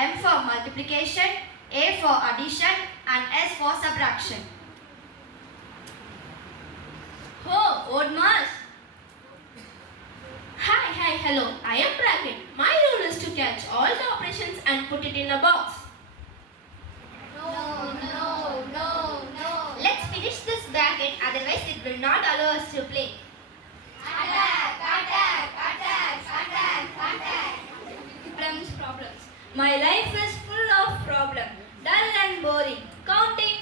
M for multiplication, A for addition and S for subtraction. Oh, odd mass. Hi, hello. I am Bracket. My role is to catch all the operations and put it in a box. No. Let's finish this bracket, otherwise it will not allow us to play. Attack. Problems. My life is full of problems. Dull and boring. Counting.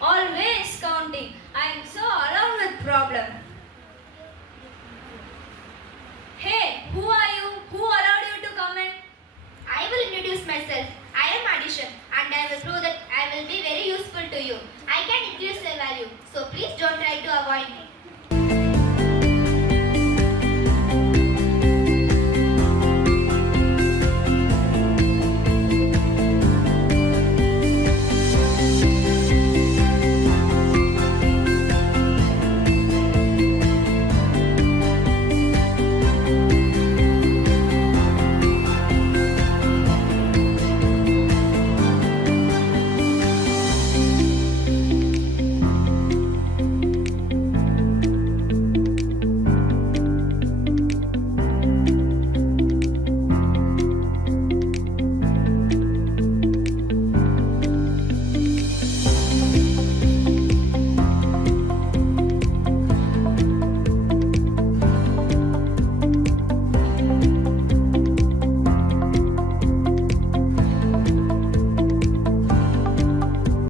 Always counting. I am so alone with problems. Hey, who are you? Who allowed you to come in? I will introduce myself. I am addition and I will prove that I will be very useful to you. I can increase the value, so please don't try to avoid me.